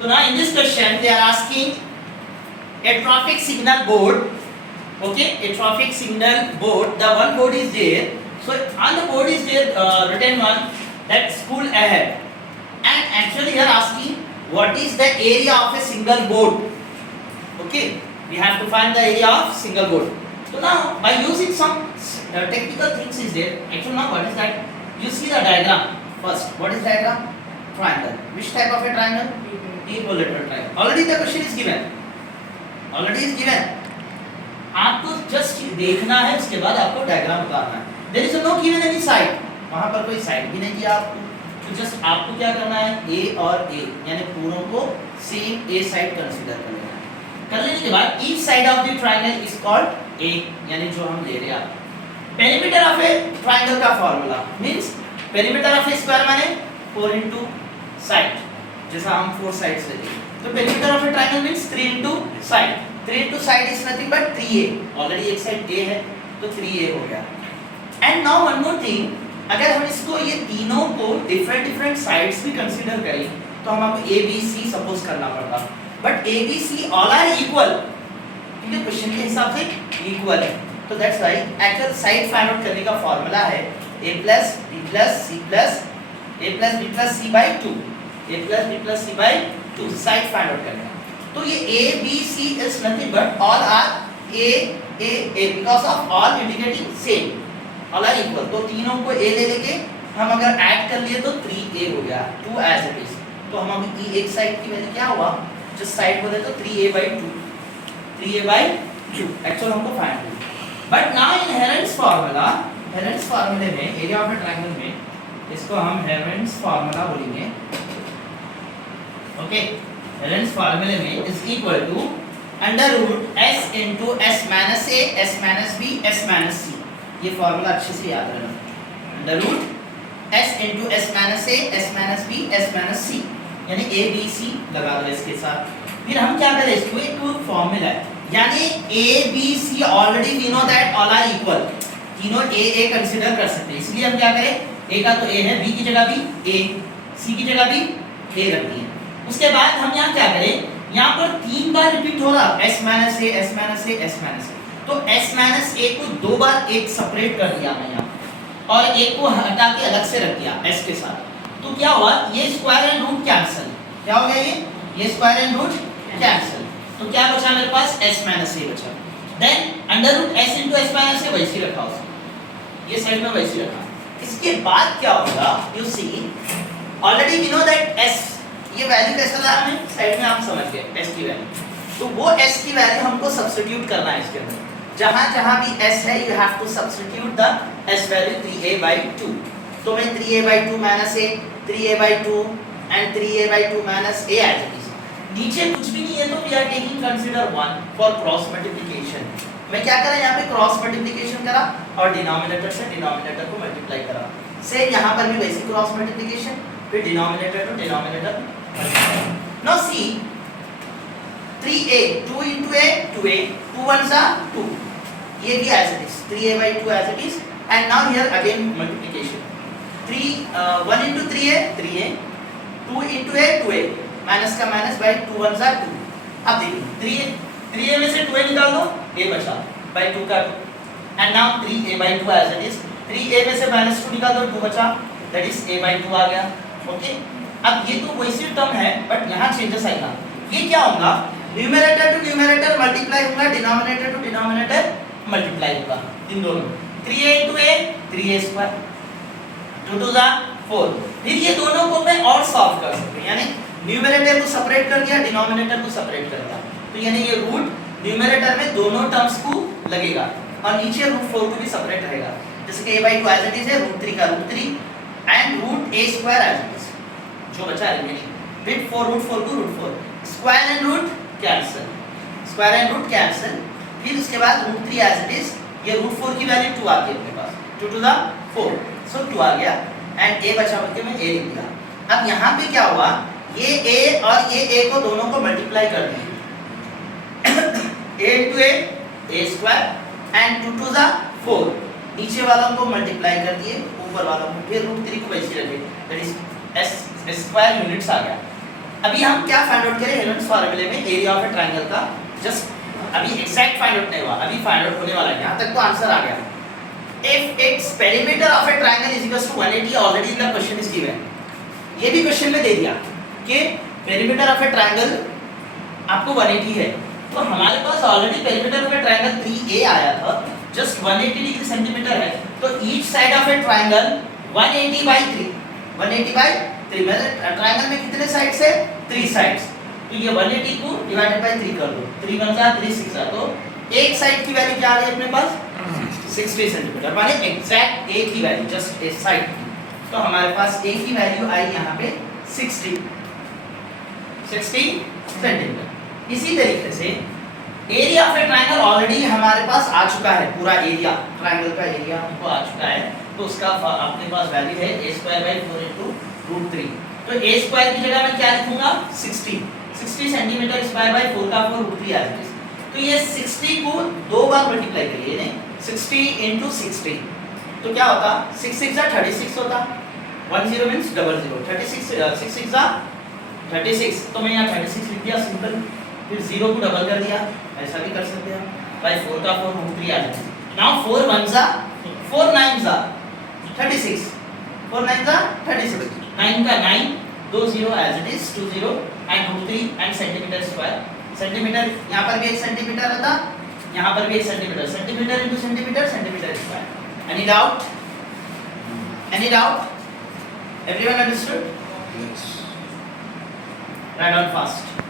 So now in this question they are asking a traffic signal board. Okay, a traffic signal board. The one board is there. So on the board is there written one that school ahead. And actually they are asking what is the area of a single board. Okay, we have to find the area of single board. So now by using some technical things is there. Actually now what is that? You see the diagram first. What is diagram? Triangle. Which type of a triangle? Equilateral triangle. Already the question is given. Already is given. आपको just देखना है, उसके बाद आपको diagram उतारना है. There is no given any side. वहाँ पर कोई साइड भी नहीं दिया आपको. तो जस्ट आपको क्या करना है? A और A यानी पूरों को सेम A साइड कंसीडर कर लेना है. कर लेने के बाद each side of the triangle is called A यानी जो हम ले रहे हैं. Perimeter of a triangle का formula means perimeter of a square माने 4 into side. जैसा हम 4 sides लेते हैं. तो perimeter of a triangle means 3 into side. 3 into side is nothing but 3A. Already एक साइड A है तो 3A हो गया. And now one more thing, अगर हम इसको ये तीनों को different sides भी consider करें तो हम आपको A B C suppose करना पड़ता. But A B C all are equal. ठीक है, क्वेश्चन के हिसाब से equal है. तो that's why actual side find out करने का फॉर्मूला है A plus B plus C plus A plus B plus C by 2. A plus B plus C by 2 side find out करने का. तो ये A B C is nothing but all are A because of all indicating same. All are equal. तो तीनों को A ले लेके हम अगर ऐड कर लिए तो 3A हो गया. 2 as it is. तो हम अभी एक साइड की वैल्यू क्या हुआ? जिस साइड को दे तो 3A by 2. 3A by 2. Actual हमको फाइंड करना. बट नाउ इन हेरेंट्स फार्मूला, हेरेंट्स फार्मूले में एरिया ऑफ ए ट्रायंगल में इसको हम हेरेंट्स फार्मूला बोलेंगे. ओके, हेरेंट्स फार्मूले में is equal to under root s into s minus a, s minus b, s minus c. ये फार्मूला अच्छे से याद रखना. Under root s into s minus a, s minus b, s minus c यानी a b c लगा दो इसके साथ. फिर हम क्या करें, इसको एक फार्मूला है यानी a b c already we know that all are equal. तीनों a कंसीडर कर सकते हैं. इसलिए हम क्या करें, a का तो a है, b की जगह भी a, c की जगह भी a रख दिए. उसके बाद हम यहाँ क्या करें, यहाँ पर 3 बार रिपीट हो रहा s minus a, s minus a, s minus a. तो s minus a को 2 बार एक सेपरेट कर दिया मैं यहाँ और एक को हटा के अलग से रख दिया s के साथ. तो क्या हुआ, ये स्क्वायर एंड रूट कैंसिल. क्या हो गया ये स्क्वायर एंड रूट कैंसिल. तो क्या बचा मेरे पास, s minus a बचा. Then under root s into s minus a वैसे रखा उसने, ये साइड में वैसे रखा. इसके बाद क्या होगा, you see already we know that s ये वैल्यू कैसा था हमें साइड में आप समझ गए s की वैल्यू. तो वो s की वैल्यू हमको सब्स्टिट्यूट करना है इसके अंदर. जहां भी s है you have to substitute the s value 3a by 2. तो मैं 3a by 2 minus a, 3a by 2 and 3a by 2 minus a as it is. नीचे कुछ भी नहीं है तो we are taking consider 1 for cross multiplication. मैं क्या करा, यहाँ पे क्रॉस मल्टीप्लिकेशन करा और डिनोमिनेटर से डिनोमिनेटर को मल्टीप्लाई करा. सेम यहाँ पर भी वैसे क्रॉस मल्टीप्लिकेशन, फिर denominator to denominator. Now see 3a 2 into a 2a 2 ones are 2. ये भी as it is 3a by 2 as it is. And now here again multiplication 1 into 3a 3a 2 into a 2a minus का minus by 2 ones are 2. अब देखिए 3a में से 2a निकाल दो, a बचा by 2 का 2. And now 3a by 2 as it is. 3a में से माइनस 2 निकाल दो, 2 बचा, that is a by 2 आ गया. ओके, अब ये तो वैसे टर्म है बट यहाँ चेंजेस आएगा. ये क्या होगा, न्यूमरेटर टू न्यूमरेटर मल्टीप्लाई होगा, डिनोमिनेटर टू डिनोमिनेटर मल्टीप्लाई होगा. इन दोनों 3a into a 3a square 2 2 4. फिर ये दोनों को मैं और सॉल्व कर सकते हैं यानी न्यूमरेटर को सेपरेट कर दिया, डिनोमिनेटर को सेपरेट कर दिया. तो यानी ये रूट न्यूमरेटर में दोनों टर्म्स को लगेगा और नीचे रूट 4 को भी सेपरेट रहेगा. जैसे कि a by 2 as it is है, रूट 3 का root 3 and root a square as it is जो बचा रिमेनिंग. फिर 4 रूट 4 को root 4, square and root cancel, square and root cancel. फिर उसके बाद रूट 3 as it is, ये रूट 4 की वैल्यू 2 आती है अपने पास, 2 to the 4, सो 2 आ गया एंड a बचा करके मैं a लिख दिया. अब यहाँ पे क्या हुआ, ये a और ये a को दोनों को मल्टीप्लाई कर दिए. a into a square and 2 to the 4. नीचे वालों को मल्टीप्लाई कर दिए, ऊपर वालों को फिर रूट 3 को वैसे रखे, that is s square units आ गया. अभी हम क्या फाइंड आउट करें हेल्महोल्ट्ज फार्मूले में एरिया ऑफ ए ट्रायंगल का, जस्ट अभी एग्जैक्ट फाइंड आउट नहीं हुआ, अभी फाइंड आउट होने वाला है। यहां तक तो आंसर आ गया। If its perimeter of a triangle is equal to 180 already in the question is given, ये भी क्वेश्चन में दे दिया कि पेरीमीटर ऑफ ए ट्रायंगल आपको 180 है, तो हमारे पास already perimeter of a triangle 3a आया था, जस्ट 180 डिग्री सेंटीमीटर है, तो each side of a triangle 180 by 3, 180 by 3 मतलब ट्रायंगल में कितने साइड्स है? 3 साइड्स, तो ये 180 को डिवाइडेड बाय 3 कर दो, 3 1 जा 3 6 जा, तो एक साइड की वैल्यू क्या आ गई अपने पास? 60 सेंटीमीटर, माने एग्जैक्ट a की वैल्यू, जस्ट ए साइड की, तो हमारे पास a की वैल्यू आई यहाँ पे 60 सेंटीमीटर। इसी तरीके से area of a triangle already हमारे पास आ चुका है, पूरा एरिया ट्रायंगल का एरिया हमको आ चुका है, तो उसका अपने पास वैल्यू है a² / 4 * √3, तो a² की जगह मैं क्या लिखूंगा? 60 सेंटीमीटर स्क्वायर बाय 4 का 4 √3 आ जाएगा। तो ये 60 को दो बार मल्टीप्लाई करिए, नहीं 60 * 60, तो क्या होता? 6 6 जा 36 होता, 10 मींस 00, 36 6 6 जा 36, तो मैं यहाँ 36 लिख दिया सिंपल, फिर 0 को डबल कर दिया, ऐसा भी कर सकते हैं, बाय 4 का 4 √3 आ जाएगा। नाउ 4 1 जा 4 9 जा 36, 4 9 जा 36, 9 का 9, 2 0 as it is 2 0 and √3 and centimetre square, centimetre यहाँ पर भी 1 सेंटीमीटर रहता, यहाँ पर भी 1 centimetre, centimetre into centimetre, centimetre square. Any doubt? Any doubt? Everyone understood? Yes. Write down fast.